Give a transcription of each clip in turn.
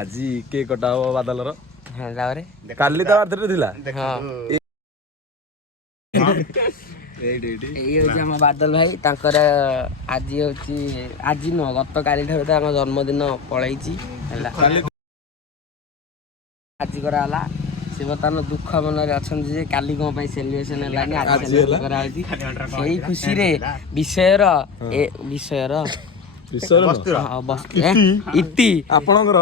ଆଜି କେକ୍ କଟା ହବ ବାଦଲର। କାଲି ତା ବାର୍ଥଡେ ଥିଲା। ଏଇ ହଉଛି ଆମ ବାଦଲ ଭାଇ। ତାଙ୍କର ଆଜି ହଉଛି ଆଜି ନୁହଁ ଗତକାଲି ଠାରୁ ତାଙ୍କ ଜନ୍ମଦିନ ପଳେଇଛି ହେଲା। ଆଜି କରାହେଲା। ସେ ବର୍ତ୍ତମାନ ଦୁଃଖ ମନରେ ଅଛନ୍ତି ଯେ କାଲି କଣ ପାଇଁ ସେଲିବ୍ରେସନ ହେଲାନି, ଆଜି ସେଲିବ୍ରେସନ କରାହଉଛି। ସେଇ ଖୁସିରେ ବିଷୟର ଇତି ଆପଣଙ୍କର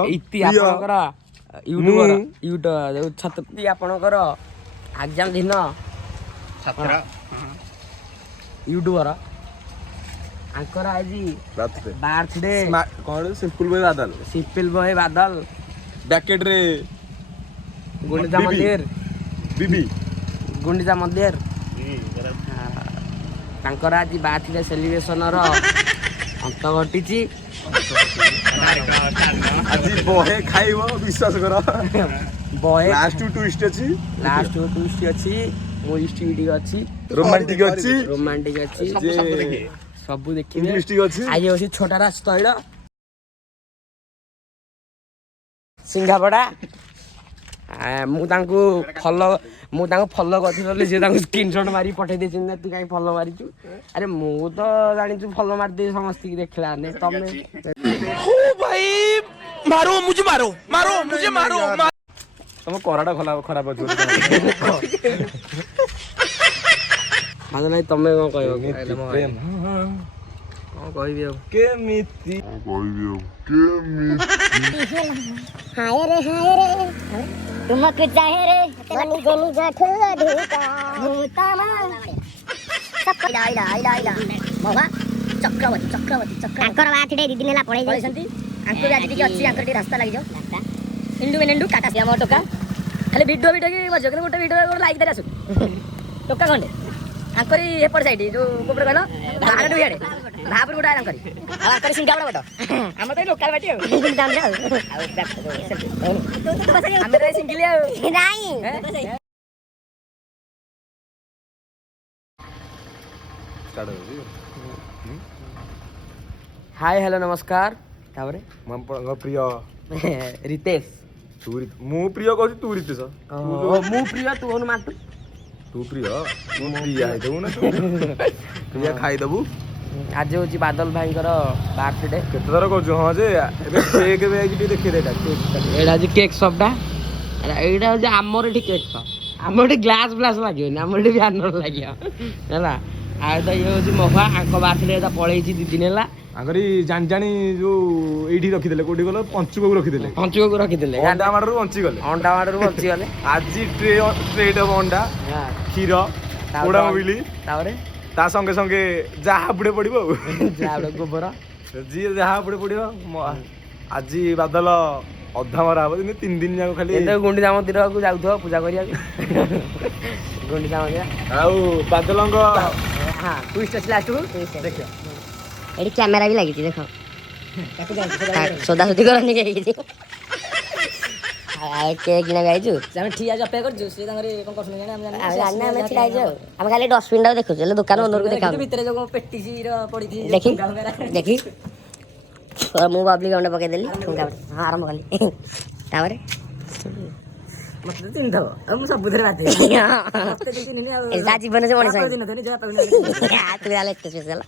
ଛତ୍ରପତି ଆପଣଙ୍କର ଏକ୍ଜାମ ଦିନ ୟୁଟ୍ୟୁବର ଆଙ୍କର ଆଜି ବାର୍ଥଡେ। କଣ ସିମ୍ପଲ ବୟ ବାଦଲ ବ୍ୟାକେଟ ରେ ଗୁଣ୍ଡିଚା ମନ୍ଦିର ତାଙ୍କର ଆଜି ବାର୍ଥଡେ ସେଲିବ୍ରେସନର ଅନ୍ତ ଘଟିଛି। ଆଜି ବହେ ଖାଇବ ବିଶ୍ୱାସ କର। ବହେ ଲାଷ୍ଟ ଟୁଇଷ୍ଟ ଅଛି ମୋଇଷ୍ଟିକ ଅଛି ରୋମାଣ୍ଟିକ ଅଛି ସବୁ ଦେଖିବେ। ଆଜି ଅଛି ଛୋଟାରା ସ୍ତୈଳ ସିଙ୍ଗାପଡ଼ା। ମୁଁ ତାଙ୍କୁ ଫଲୋ କରିଥିଲି ବୋଲି ସେ ତାଙ୍କୁ ସ୍କ୍ରିନଶଟ ମାରି ପଠେଇ ଦେଇଛନ୍ତି। ତୁ କାହିଁ ଫଲୋ ମାରିଛୁ? ଆରେ ମୁଁ ତ ଜାଣିଛୁ ଫଲୋ ମାରିଦେବି ସମସ୍ତଙ୍କୁ ଦେଖିଲା ତମେ ତମ କରାଟା ଖରାପ ଅଛି। ନାଇଁ ତମେ କଣ କହିବ? କଣ କହିବି ଆଉ କେମିତି ତୁମକୁ ଚାହେଁ ରେ ନିଜ ନିଜଠୁ ଅଧିକା ତାଙ୍କର ବାର୍ଥଡେ 2 ଦିନ ହେଲା ପଳେଇ ଯାଇଛନ୍ତି। ଆଙ୍କର ଆଜି ଟିକେ ଅଛି, ଆଙ୍କର ଟିକେ ରାସ୍ତା ଲାଗିଯାଉ ଇଣ୍ଡୁ କାଟା ଆମ ଟୋକା ଖାଲି ଭିଡ଼ିଓ କି ବସିବ, କିନ୍ତୁ ଗୋଟେ ଭିଡ଼ିଓ ଗୋଟେ ଲାଇକ୍ ଦେରେ ଆସୁ ଟୋକା ଖଣ୍ଡେ ଆଙ୍କରି ଏପଟ ସାଇଡ୍ ଯୋଉ କୋପଟେ କହିଲ ବାହାରେ ଇଆଡ଼େ ଭାବରେ ଗୋଟେ ଆଙ୍କରି ଆଉ ଆଙ୍କରି ସିଙ୍ଗାପଡ଼ା ବଟ ଆମର ତ ଲୋକାଲ ବାଟି ଆଉ ଆମେ ତ ସିଙ୍ଗିଲି ଆଉ ନାଇଁ। ହାय ହ୍ୟାଲୋ ନମସ୍କାର। ତାପରେ ପ୍ରିୟ ରିତେଶ ମୁଁ ପ୍ରିୟ କହୁଛି ତୁ ରିତେଶ। ମୁଁ ପ୍ରିୟ ତୁ ହଉନୁ ମାଟୁ। ତୁ ପ୍ରିୟ ମୁଁ ପ୍ରିୟା ହେଇଦବୁ ନା ପ୍ରିୟା ଖାଇଦବୁ। ଆଜି ହଉଛି ବାଦଲ ଭାଇଙ୍କର ବାର୍ଥଡେ। କେତେଥର କହୁଛୁ? ହଁ ଯେ କେକ୍ ଟିକେ ଦେଖେଇ ଦେ। ଏଇଟା ହଉଛି କେକ୍ ସପଟା। ଏଇଟା ହଉଛି ଆମର ଏଠି କେକ୍ ସପ୍। ଆମର ଏଠି ଗ୍ଲାସ୍ ଲାଗିବନି, ଆମର ଏଠି ବ୍ୟାନର ଲାଗିବ ହେଲା। ଆଉ ତ ଇଏ ହଉଛି ମହୁଆ, ଆଙ୍କ ବାର୍ଥଡେ ପଳେଇଛି 2 ଦିନ ହେଲା। ଆଙ୍କରି ଜାଣି ଯୋଉ ଏଇଠି ରଖିଦେଲେ, କୋଉଠି ଗଲ ପଞ୍ଚୁକକୁ ରଖିଦେଲେ। ଅଣ୍ଡା ମାଡ଼ରୁ ବଞ୍ଚିଗଲେ। ଆଜି ଟ୍ରେଟ୍ ହବ ଅଣ୍ଡା, କ୍ଷୀର, ପୋଡ଼ା ମୋବିଲି, ତାପରେ ତା ସଙ୍ଗେ ସଙ୍ଗେ ଯାହା ହାବୁଡ଼େ ପଡ଼ିବ ଆଉ ଗୋବର ଯିଏ ଯାହା ହାବୁଡ଼େ ପଡ଼ିବ। ଆଜି ବାଦଲ ଅଧା ମରା ହବ, କିନ୍ତୁ 3 ଦିନ ଯାକ ଖାଲି ଗୁଣ୍ଡିଚା ମନ୍ଦିରକୁ ଯାଉଥିବ ପୂଜା କରିବାକୁ। ଗୁଣ୍ଡିଚା ମନ୍ଦିର ଆଉ ବାଦଲଙ୍କ ଟୁଇଷ୍ଟ ଅଛି ଲାଷ୍ଟକୁ ଦେଖିବ। ଏଠି କ୍ୟାମେରା ବି ଲାଗିଛି ଦେଖ। ସଦାସଦି କରନି କେକ୍ କିଣା ଯାଇଛୁ। ଆମେ ଠିଆ ଅପେକ୍ଷା କରୁଛୁ, ସେ ତାଙ୍କର କଣ କରୁଛନ୍ତି ଆମେ ଛିଡ଼ା ହେଇଛୁ ଆଉ। ଆମେ ଖାଲି ଡଷ୍ଟବିନ୍ ଟାକୁ ଦେଖୁଛୁ, ହେଲେ ଦୋକାନ ଓନରକୁ ଦେଖା ଭିତରେ ଯୋଉ ପେଟିସିର ପଡ଼ିଛି ଦେଖି ମୁଁ ବବଲି ଗଣ୍ଡ ପକେଇଦେଲି। ହଁ ଆରମ୍ଭ କଲି। ତାପରେ ମତେ ତ ଚିହ୍ନିଥିବ ଆଉ ମୁଁ ସବୁଥିରେ ବାଧ୍ୟ। ତା ଜୀବନ ସେ ମଣିଷ ତୁ ତାହେଲେ ଏତେ ସ୍ପେଶାଲ।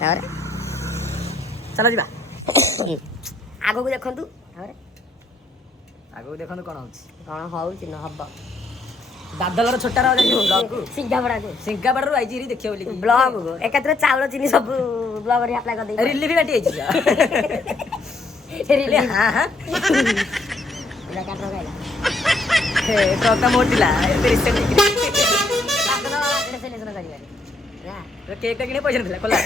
ତାପରେ ଚାଲ ଯିବା ଆଗକୁ ଦେଖନ୍ତୁ। ଆଗକୁ ଦେଖନ୍ତୁ କଣ ହଉଛି ନ ହବ। ବାଦଲର ଛୋଟାର ସିଙ୍ଗାପଡ଼ାରୁ ଆଇଛି ଦେଖିବ ବୋଲି ବ୍ଲଗ ଏକାଥରେ ଚାଉଳ ଚିନି ସବୁ ବ୍ଲଗରେ ଆପ୍ଲାଏ କରିଦେଇ ରିଲିଫ୍ କାଟି ଯାଇଛି। ଟ୍ରକଟା ମୋଟିଲା କେକ୍ଟା କିଣି ପଇସା ନଥିଲା ଖୋଲା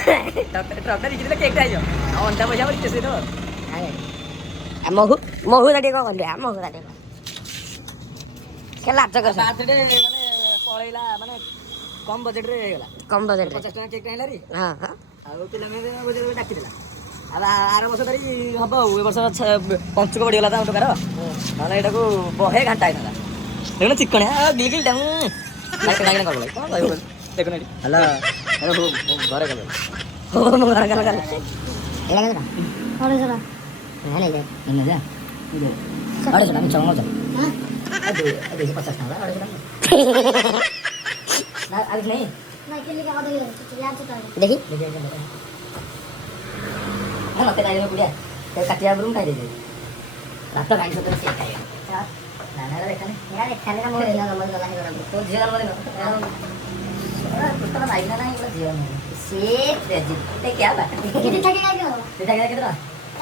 ଟ୍ରକଟା ବିକିଥିଲେ କେକ୍ଟା ହେଇଯିବ ଆଉ ଅଣ୍ଡା ପଇସା ରିତେଶ ଦେଇଦେବ। ମହୁଟା ଟିକେ କଣ କଲି ମହୁଟା ଟିକେ ଲାଜ କର ବାର୍ଥଡେ ମାନେ ପଳେଇଲା ମାନେ କମ୍ ବଜେଟରେ ହେଇଗଲା। କମ୍ ବଜେଟରେ 50 ଟଙ୍କା କେକ୍ ଆଣିଲାରି ହଁ ଆଉ ପିଲାମାନେ ବଜେଟରେ ଡାକିଦେଲା। ଆଉ ଆର ବର୍ଷ ଧରି ହବ ଆଉ ଏ ବର୍ଷ ପଞ୍ଚୁକ ପଡ଼ିଗଲା ତ ଆମ ଟୋକାର ନହେଲେ ଏଇଟାକୁ ବହେ ଘାଣ୍ଟା ହେଇଥିଲା। ଦେଖୁନ ଚିକଣିଆ ଗିଲିଟା କଣ କହିବ ଦେଖୁନ ଏଠି ହେଲା ଘରେ କଲ ମୋ ଘର କାମ କଲେ ଏଇଟା କେତେ ଟଙ୍କା 250 ହେଲେ ଦେ ଏନେ ଦେ 250 ଟଙ୍କା ମିଛ ମଜା हाँ 250 टका 250 टका ना आज नहीं देखी ना मत नहीं बुढ़िया तो काटिया रूम खाई दे रात गाड़ी से तो से खाई ना ना देखा नहीं यार खाने का मोर ना नंबर गला है तो जीवन मोर ना कुछ तो भाई ना नहीं बोला जीवन से ते क्या बात कितने टके का क्यों टके कितना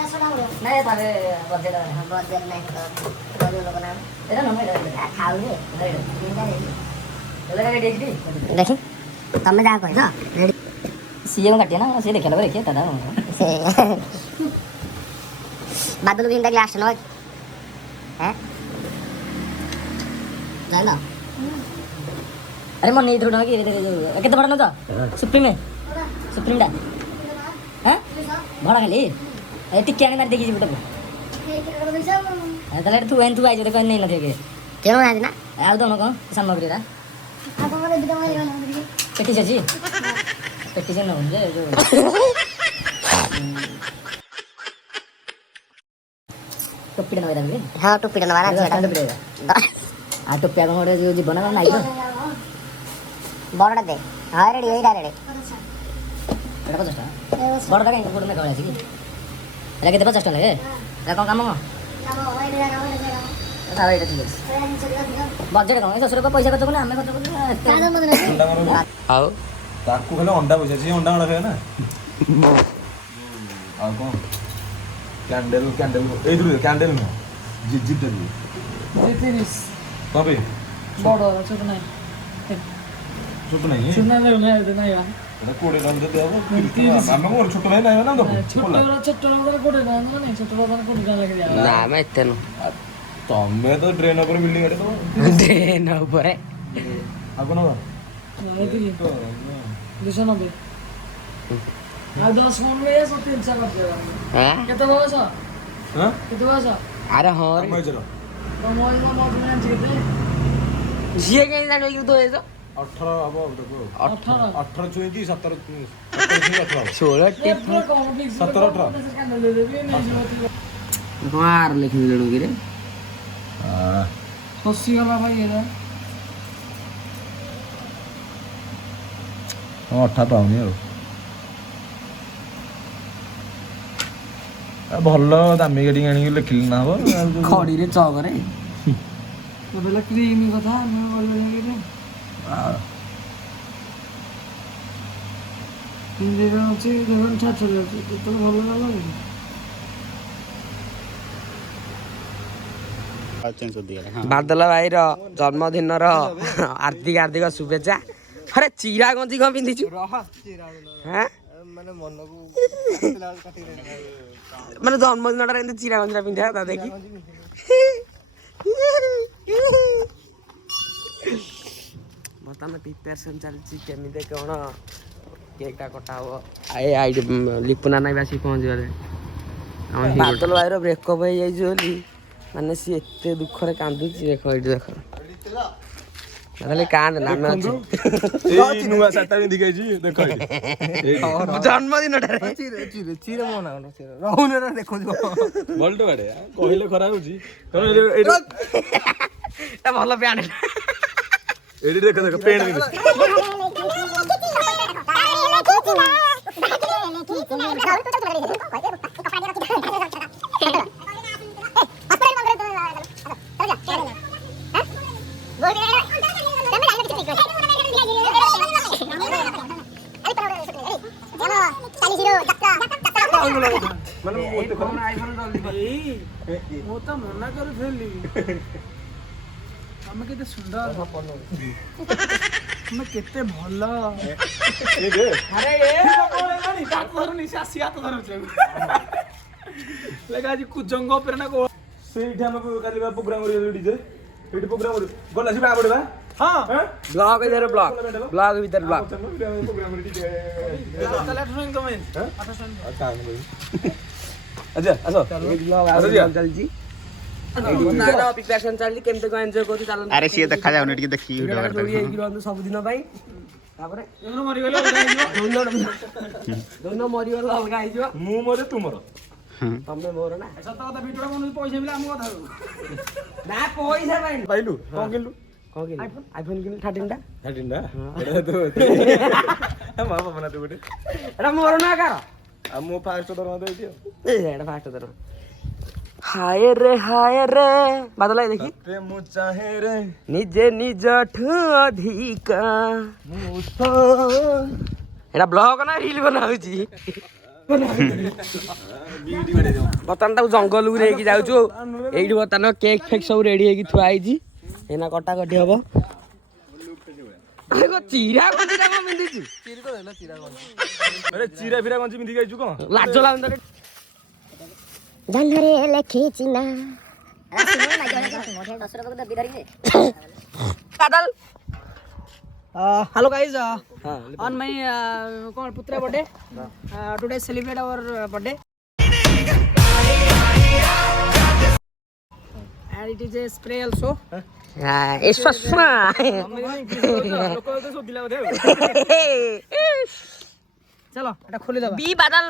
100 टका नहीं थारे बजेट हां बजेट नहीं तो लोग ना एरा नंबर खाऊ रे एला रेडी देखी तमे जा कहि ना रेडी सीएम काटिया ना से देखला देखिए दादा बादल भी इंदा ग्लास न हैं जाए ना अरे मन नहीं थोड़ा कि केते बड़ा न तो सुप्रीम दा हैं बड़ा खाली ए टिक्की आने देखि जी बेटा तले तू एन तू आइ जे नहीं न देखे केनो आज ना आ दोनो को सामग्री रा पेटी चाची पेटी से न हो जे जो टोपी न वाला हां टोपी न वाला आ टोपी को मोरे जो जीवन ना नाइ बड़टा दे हां रेडी एटा रेडी एटा 50 टका बड़टा काई कोड में कहला छी एटा केते 50 टका हे एटा कोन काम तावे एटा ठीक है बजेट कम ससुर को पैसा खर्च करना हमें खर्च करना आओ ताकू खाली अंडा पैसा छी अंडा अंडा खाए ना आ कोन कैंडल ए दुर कैंडल में जी दे जितिनिस कबे बड़ छोट नहीं छोट नहीं है छोट नहीं बा एटा कोड़े रंग दे देबो हम मोर छोट नहीं ना तो छोट कोड़े ना नहीं छोट कोड़े लगे दिया ना मैं इतने नु तमे तो ट्रेन ऊपर बिल्डिंग आड़े तो ट्रेन ऊपर आगो ना नहीं तो 290 आ 10 फोन में ये 300 कर देगा हैं कितने बस हां कितने बस अरे हां रे मैं चलो तो मोबाइल में मौत में जीते ये कहीं जानो कि तो ऐसा 18 अब देखो 18 18 34 17 18 16 टिप पूरा कॉम फिक्स 17 18 दे दे भी नहीं जरूरत मार लिख देणो कि रे हां फसी गला भाई ये हां 18 पाउनी ଭଲ ଦାମୀ ଗାଡ଼ି ଆଣିକି ଲେଖିଲି ନା ହବ खड़ी रे चौक रे तो पहले क्रीम कथा मैं बोल रही रे हिंदी में अच्छी देखन छाछ रे तो भलो ना लगे बादल भाई रो जन्मदिन रो हार्दिक हार्दिक शुभेच्छा अरे चिरा गंजी कौन पिंधिचु हैं माने जन्मदिन रे एंते चिरा गंजी पिंधा ता देखी बर्तमान प्रिपेरेसन चलछि केमिते कोन केकटा कटा हो आए आई लिपुना नाही बासी पहुंच गले बादल भाई रो ब्रेकअप हो जाई जोली माने सी एते दुख रे कांदुची देखो एडी देखो नले कांद ना मैं ए नुवा साटा में दिखाई जी देखो जन्मदिन रे चिरे मोना चिरे रहउने रे देखो बोल्ट बाडे कहिले खरा होजी ए भलो प्यान एडी देखो देखो पेड़ भी वो तो मना कर फेली हम केते सुंदर हम केते भलो अरे ए बोले ना ताकर निशासी हाथ धरछ लगा जी कुजंग पर ना को ସେଇଠି ଆମେ କାଲି ପ୍ରୋଗ୍ରାମ କରିବା ଡିଜେ ଏଇଠି ପ୍ରୋଗ୍ରାମ ଗଲା ଯିବା ପଡିବା हां ब्लॉग इधर ब्लॉग ब्लॉग इधर ब्लॉग प्रोग्राम ଡିଜେ चला ट्रेन कमें अच्छा अच्छा आसो ब्लॉग चलजी ना प्रिपरेशन चलजी केमते को एन्जॉय करू चल अरे सी देखा जाउनी टिके देखी वीडियो जोड़ी एक रंद सब दिन भाई ତାପରେ ମରିଗଲେ दोनों मरिगल अलगा ହେଇଯିବ ମୁଁ ମରେ ତୁ ମର ତମେ ମୋର ନା ସତ କଥା ଭିଡିଓ ବନଉଛି ପଇସା ମିଳେ ଆମ କଥା ନା ପଇସା ପାଇନି ପାଇଲୁ କଣ କିଣିଲୁ କଣ କିଣିଲୁ ଆଇଫୋନ କିଣିଲୁ 13 ଟା 13 ଟା ମା ବାବା ନା ତୁ ଗୋଟେ ଏଟା ମୋର ନା କାର ଆଉ ମୁଁ ଫାଷ୍ଟ ଦରମା ଦେଇଛି ଆଉ ଏଟା ଫାଷ୍ଟ ଦର हाय रे बादल है देखी ते मु चाहे रे निजे निज ठू अधिका एटा ब्लॉग ना रील बना होची बतन ताऊ जंगल रे की जाऊ छु एडी बतन केक फेक सब रेडी है की थुआ आईजी एना कटा कटी हबो देखो चीरा गंजी का बिंदी छु चीरी तो देला चीरा गंजी अरे चीरा फिरा गंजी बिंदी गाइछु कोन लाज लागन जन्हरे लेखिछि ना बादल हेलो गाइस ऑन माय कौन पुत्रा birthday today celebrate our birthday and it is a spray also एश्वस्मा लोक तो सोदिला बोधे चलो एटा खोली दबा बी बादल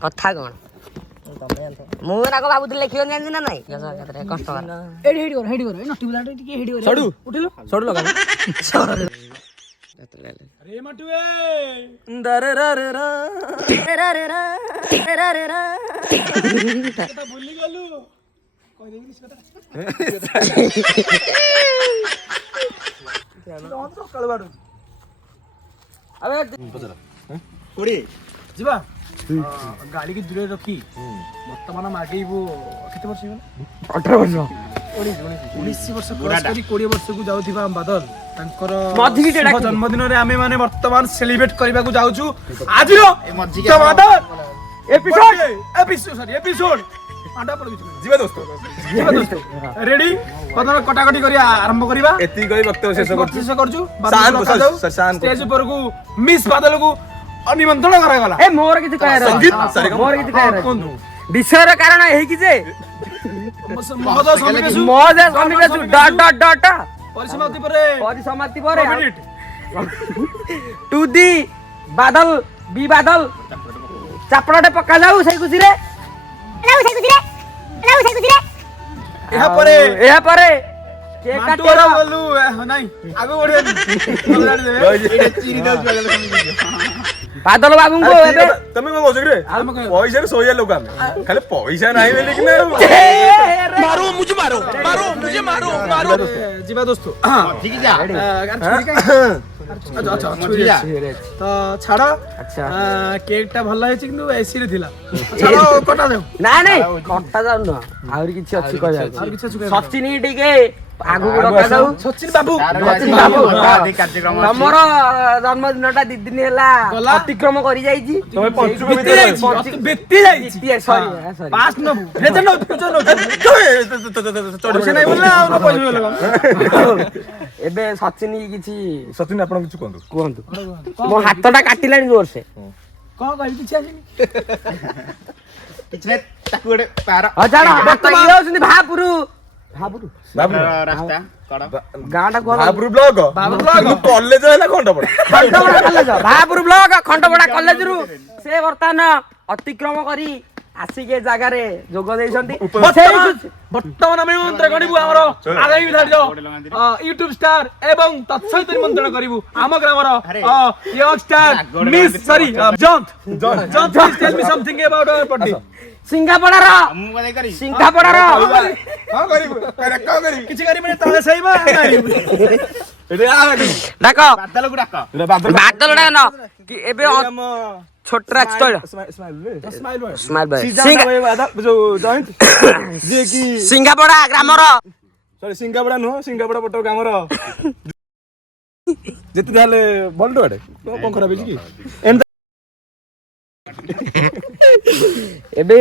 कथा कोन मु राको भाबुत लेखियो जानि ना नाही कष्ट कर एडी हेडी करो ए नटी बुलाटे टिके हेडी करो सडू उठिलो सडू लगा अरे मटुए दरे रे रे रा तो भूली गलु कोई देबी निस कथा सकाळ बाडू अबे कोडी ଯିବା ଗାଡି କି ଦୂରରେ ରଖି ବର୍ତ୍ତମାନ ମାଗେଇବୁ କେତେ ବର୍ଷ ହେଇଗଲା 18 ବର୍ଷ 19 ବର୍ଷ କ୍ରସ୍ କରି 20 ବର୍ଷକୁ ଯାଉଥିବା ବାଦଲ ତାଙ୍କର ମଝିକି ଶୁଭ ଡାକିବୁ। ଜନ୍ମଦିନରେ ଆମେ ମାନେ ବର୍ତ୍ତମାନ ସେଲିବ୍ରେଟ କରିବାକୁ ଯାଉଛୁ ଆଜିର ବାଦଲ ଏପିସୋଡ ଆଣ୍ଡା ପଡୁଛି जीवा दोस्त ଯିବା ଦୋସ୍ତ ରେଡି ବର୍ତ୍ତମାନ କଟାକଟି କରି ଆରମ୍ଭ କରିବା एती गई वक्तव्य शेष करछु ଶେଷ କରୁଛୁ ଶାନ୍ତ ଶାନ୍ତ ଷ୍ଟେଜ ଉପରକୁ ମିସ୍ ବାଦଲକୁ ଅନିମନ୍ତ୍ରଣ କରାଗଲା ए मोर किछ कहर संगीत सारे मोर किछ कहर କୁହନ୍ତୁ विषयर कारण एही कि जे ମହୋଦୟ ସମିବେଶୁ मजा समिबेसु डट ପରିସମାପ୍ତି ପରେ परिसमाप्ति परे मिनिट टू दी बादल बी बादल चापड़टे पक्का जाऊ सही खुशी रे ଏହା ପରେ एहा परे केक ମାଟୁଆର काटेरो ଗଲୁ ନାଇଁ ଆଗ ବଢିଆନି ବଦଳାଡ଼ି ଦେବେ ଏଇଟା ଚିରି ଦଉଛୁ बादल बाबू को एबे तमे को बोझ रे पैसा रे सोया लोक हम खाली पैसा नाही बेले कि मारो मुझे मारो ଯିବା ଦୋସ୍ତ ठीक जा ଆଚ୍ଛା ଛୁରୀ ତ ଛାଡ अच्छा କେକ୍ ଟା ଭଲ ହେଇଛି କିନ୍ତୁ ଏସି ରେ ଥିଲା ଛାଡ କଟା ଯାଉ ना नहीं कट्टा जाऊ न आउरी किछि अछि कह ଆଉ जाऊ କିଛି ଅଛି सचिन टिके आगु डका जाऊ ସଚିନ ବାବୁ सचिन बाबू तमर जन्मदिनटा ଦି दिन ହେଲା ଗଲା। ଅତିକ୍ରମ କରି ଯାଇଛି ତମେ ପଞ୍ଚୁକ ବିତି ଯାଇଛି ବିତି ଯାଇଛି ସରି ପାସ୍ ନବୁ ପ୍ରେଜେଣ୍ଟ ନବୁ ଫ୍ୟୁଚର ନବୁ ପଇସା ନାହିଁ ବୋଲି ଆଉ ପଇସା ମିଳିବ ଏବେ ସଚିନ କିଛି ସଚିନ ଆପଣ କିଛି କୁହନ୍ତୁ କୁହନ୍ତୁ ମୋ ହାତଟା କାଟିଲାଣି ଜୋରସେ କଣ କହିବି କିଛି ଆସିନି କିଛି ନାହିଁ ତାକୁ ଗୋଟେ ପାର ହଁ ଛାଡ଼ ହାତ ଇଏ ହଉଛନ୍ତି ଭାପୁରୁ ବାବୁ ରାସ୍ତା କଡ ଗାଁଟା କୁହ ବାବୁରୁ ବ୍ଲକ କଲେଜ ହେଲା ଖଣ୍ଡପଡା ଖଣ୍ଡପଡା କଲେଜ ଭାପୁରୁ ବ୍ଲକ ଖଣ୍ଡପଡା କଲେଜରୁ ସେ ବର୍ତ୍ତମାନ ଅତିକ୍ରମ କରି ଆସିକି ଏ ଜାଗାରେ ଯୋଗ ଦେଇଛନ୍ତି ବର୍ତ୍ତମାନ ଆମେ ନିମନ୍ତ୍ରଣ କରିବୁ ଆମର ଆଗାମୀ ଧାର୍ଯ୍ୟ ୟୁଟ୍ୟୁବ ଷ୍ଟାର ଏବଂ ତତ୍ସହିତ ନିମନ୍ତ୍ରଣ କରିବୁ ଆମ ଗ୍ରାମର ୟଙ୍ଗ ଷ୍ଟାର ମିସ୍ ସରି ଜନ୍ତ tell me something about our birthday ସିଙ୍ଗାପଡାର ମୁଁ କଣ କରି ସିଙ୍ଗାପଡାର କଣ କରିବୁ କିଛି କରିବନି ତଳେ ସହିବା ଡାକ ବାଦଲକୁ ଡାକ ବାଦଲ ଡାକ ନ କି ଏବେ ଛୋଟରା ସ୍ମାଇଲ ଭାଇ ସିଙ୍ଗାପଡା ଗ୍ରାମର ସିଙ୍ଗାପଡା ନୁହଁ ସିଙ୍ଗାପଡା ପଟ ଗ୍ରାମର ଯେତେ ତାହେଲେ ଭଲ ଟୁଆଟେ କଣ ଖରାପ ହେଇଛି କି ଏବେ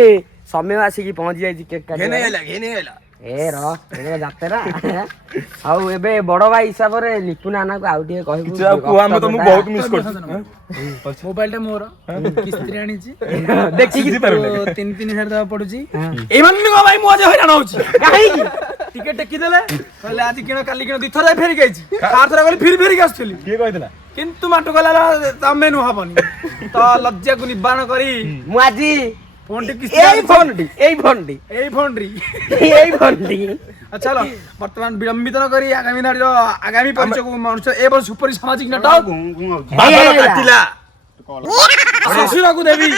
ସମୟ ଆସିକି ପହଞ୍ଚି ଯାଇଛି କେକ୍ କାଟିବା ଏ ର ଯାତ୍ରା ଆଉ ଏବେ ବଡ ଭାଇ ହିସାବରେ ଲିପୁ ନାନାକୁ ଆଉ ଟିକେ କହିବୁ କୁହ ଆମେ ତମକୁ ବହୁତ ମିସ୍ କରୁଛୁ ମୋବାଇଲ ଟା ମୋର କିସ୍ତ୍ରୀ ଆଣିଛି ଦେଖିକି 3,000 ଦବାକୁ ପଡୁଛି ଏମାନଙ୍କ ପାଇଁ ମୁଁ ଆଜି ହଇରାଣ ହଉଛି କାହିଁକି ଟିକେ ଟେକି ଦେଲେ କହିଲେ ଆଜି କିଣ କାଲି କିଣ ଦି ଥର ଯାଇ ଫେରିକି ଆଇଛି ଆର ଥର କହିଲି ଫେରିକି ଆସୁଥିଲି କିଏ କହିଥିଲା କିନ୍ତୁ ମାଟୁ କହିଲା ତମେ ନୁ ହବନି ତ ଲଜ୍ଜାକୁ ନିବାରଣ କରି ମୁଁ ଆଜି ଫୋନଟି ଏଇ ଫୋନଟି ଚାଲ ବର୍ତ୍ତମାନ ବିଳମ୍ବିତ ନ କରି ଆଗାମୀ ନାରୀର ଆଗାମୀ ପରିଚୟକୁ ମଣିଷ ଏ ବର୍ଷ ସୁପରି ସାମାଜିକ ନାଟକ ବାଦଲ କାଟିଲା ଶ୍ୱଶୁରକୁ ଦେବି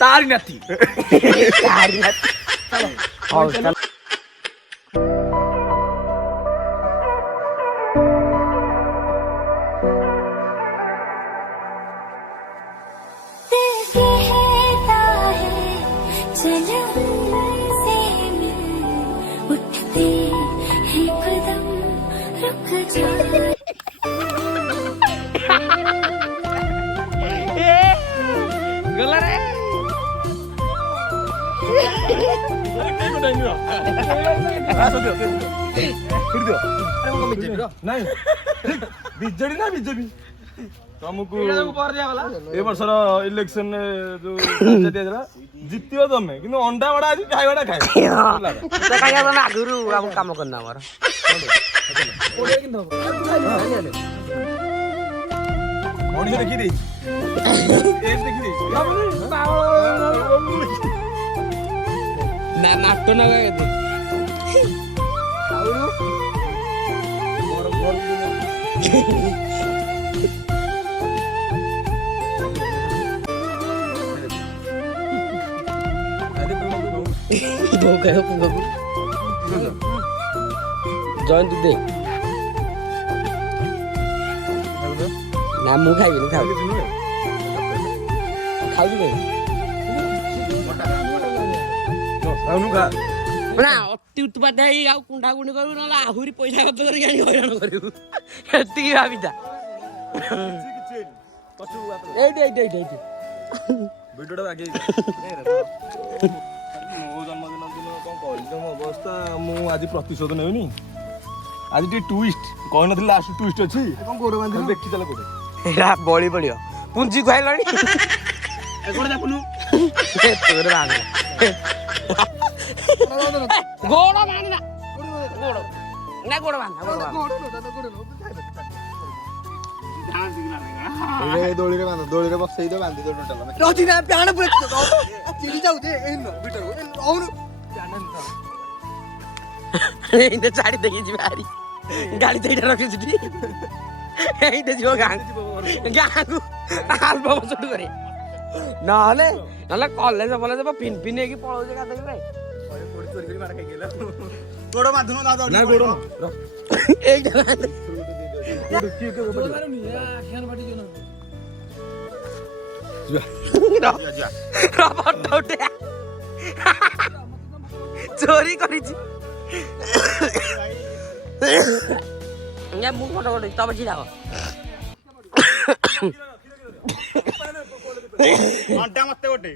ତାରି ନାତି ହଉ ଚାଲ। ଗଲା ରେ ନାଇଁ ବିଜେଡି ନା ବିଜେପି ତମକୁ ଏ ବର୍ଷର ଇଲେକ୍ସନ ଯୋଉ ଦିଆଯାଇଥିଲା ଜିତିବ ତମେ କିନ୍ତୁ ଅଣ୍ଡା ବଡା ଆଜି ଖାଇବାଟା ଖାଇବ ତମେ ଆଗରୁ ଆମ କାମ କରିନା ଆମର ମଣିଷ ଦେଖି ଦେଇଛି ଦେଖି ଦେଇଛି ନା ନାଟ ନା ଜୟନ୍ତୁ ଦେ ନା ମୁଁ ଖାଇବିନି ଖାଉଛି ନା ଅତି ଉତ୍ପାତ ହେଇ ଆଉ କୁଣ୍ଢା କୁଣ୍ଡି କରିବୁ ନହେଲେ ଆହୁରି ପଇସା ଖର୍ଚ୍ଚ କରିକି ଆଣି ହଇରାଣ କରିବୁ ଏତିକି ଭାବିଥା ଏଇଠି ଭିଡିଓଟା ଆଗେଇ ମୋ ଜନ୍ମଦିନ ଦିନ କଣ କହିଲି ତମ ଅବସ୍ଥା ମୁଁ ଆଜି ପ୍ରତିଶୋଧ ନେବିନି ଆଜି ଟିକେ ଟୁଇଷ୍ଟ କହିନଥିଲି ଲାଷ୍ଟ ଟୁଇଷ୍ଟ ଅଛି କଣ ଗୋଡ ବାନ୍ଧି ଦେଖି ଚାଲ କୋଉଠି ଏଇଟା ବଳି ପଡିବ ପୁଞ୍ଜି ଖୁଆଇଲଣି ଗୋଡ ଯାପୁନୁ ଗୋଡ ବାନ୍ଧିନା ଗୋଡ ବାନ୍ଧା ଦୋଳିରେ ବସେଇ ଦେ ବାନ୍ଧି ଦେ ଟୋଟାଲ ଏଇଟା ଛାଡି ଦେଇକି ଯିବା ହାରି ଗାଡି ସେଇଟା ରଖିଛୁ ଏଇଟା ଯିବ ଗାଁକୁ ଆଲବମ ସୁଟ କରି ନହେଲେ କଲେଜ ପିନ୍ ପିନ୍ ହେଇକି ପଳଉଛି ଗାଧେଇକି ଗୋଡ ବାନ୍ଧୁନ ନା ଗୋଡ ଏଇଟା ଚୋରି କରିଛି ମୁଁ ଫଟୋ ଗୋଟେ ତମେ ଛିଡ଼ା ଘଣ୍ଟା ମତେ ଗୋଟେ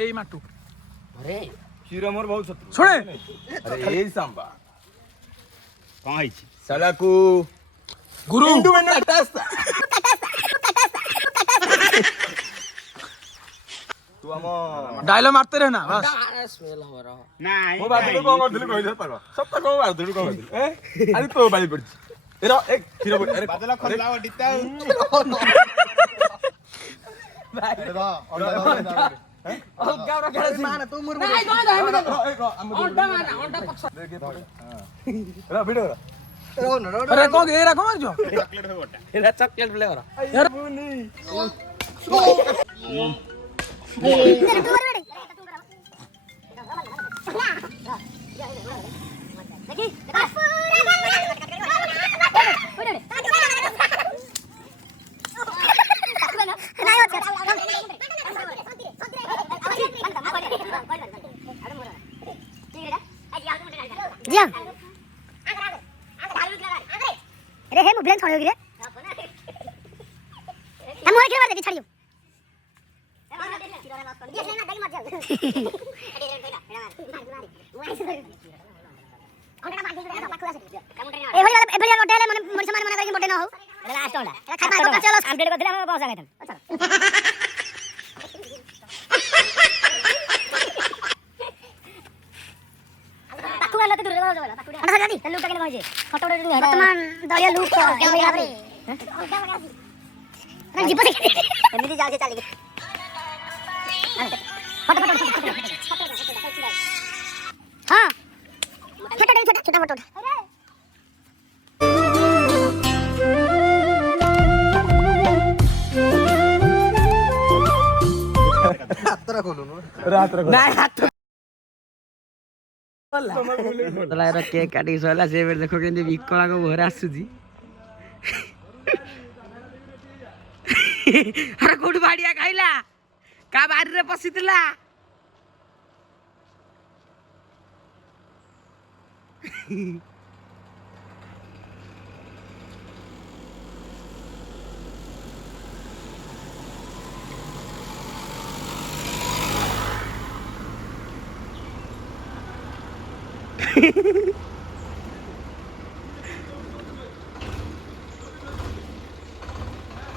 ଏଇ ମାଟୁ କ୍ଷୀର ମୋର ବହୁତ ଶତ୍ରୁ ଶୁଣେ ଆରେ ଏଇ ସାମ୍ବା କଣ ହେଇଛି ସାଲାକୁ ଗୁରୁ ତୁ ଆମ डायलॉग मारते रहना बस ନାଇଁ ମୋ ବାଦରୁ କଣ କରିଥିଲି କହିଲେ ପାଗ ସତ କଣ ବାଦରୁ କଣ କରିଥିଲି ଆଜି ତୋ ବାଜି ପଡିଛି ଏର ଏ କ୍ଷୀର ଆରେ ବାଦଲ ଖୋଲା ଓଡିତା अरे कौन ये रखो मार जो चॉकलेट फ्लेवर अरे हे मोबाइल छोड़ रे हम मोर के मार दे छाड़ियो ये लेना दाई मत जाओ ए भली होटल मन मन मना करके बटे न हो ଲାଷ୍ଟ ଅଣ୍ଡା ଆମଲେଟ କରିଥିଲେ ଆମେ ବସା ଖାଇଥାନ୍ତୁ ଏମିତି ଯାଉଛି ଚାଲିକି ହଁ ଛୋଟା ଫଟୋ ନାଇଁ ହାତ କେକ୍ କାଟିକି ସରିଲା ସେ ଏବେ ଦେଖ କେମିତି ବିକଳାଙ୍କ ମୁହଁରେ ଆସୁଛି ଆରେ କୋଉଠି ବାଡିଆ ଖାଇଲା କା ବାରିରେ ପଶିଥିଲା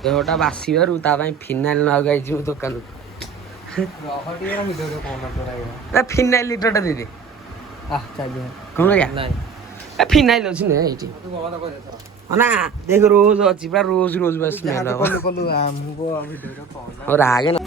ଦେହଟା ବାସିବାରୁ ତା ପାଇଁ ଫିନାଇଲ ନବାକୁ ଆଇଛି ମୁଁ ଦୋକାନକୁ ଫିନାଇଲ ଲିଟରଟା ଦେଇଦେ କଣ ଆଜ୍ଞା ଫିନାଇଲ ଅଛି ନା ଏଇଠି ନା ଦେଖ ରୋଜ ଅଛି ପୁରା ରୋଜ ରୋଜ ବାସ୍ ସ୍ମେଲ ହବ ରାଗ ନା